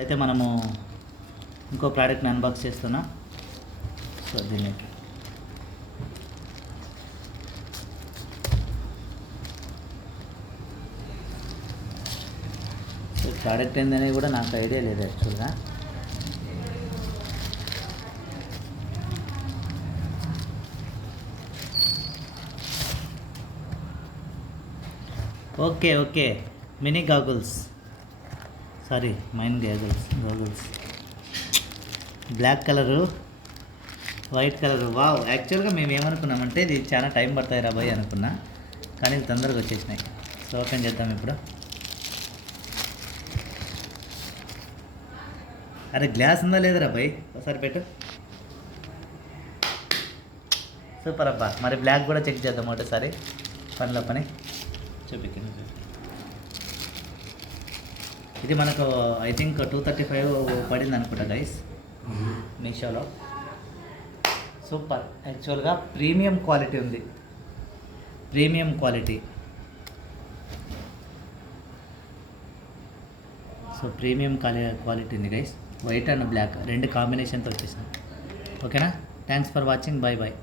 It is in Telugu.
అయితే మనము ఇంకో ప్రోడక్ట్ని అన్బాక్స్ చేస్తున్నాం. సో దీన్ని సో ప్రోడక్ట్ ఏందనేది కూడా నాకు ఐడియా లేదు యాక్చువల్గా. Okay mini goggles, sorry mine goggles black colour, white colour. Wow, యాక్చువల్గా మేము ఏమనుకున్నామంటే ఇది చాలా టైం పడతాయి రాబోయ్ అనుకున్నా, కానీ తొందరగా వచ్చేసినాయి. సో ఓపెన్ చేద్దాం ఇప్పుడు. అరే గ్లాస్ ఉందా లేదా రాబోయ్, ఒకసారి పెట్టు. సూపర్ అబ్బా. మరి బ్లాక్ కూడా చెక్ చేద్దాం ఒకటేసారి, పనిలో పని చూపించండి. ఇది మనకు ఐ థింక్ 235 పడింది అనుకుంటా గైస్ మీషోలో. సూపర్, యాక్చువల్గా ప్రీమియం క్వాలిటీ ఉంది, premium quality. So premium quality ఉంది గైస్, వైట్ అండ్ బ్లాక్ రెండు కాంబినేషన్తో వచ్చేసింది. ఓకేనా, thanks for watching, bye bye.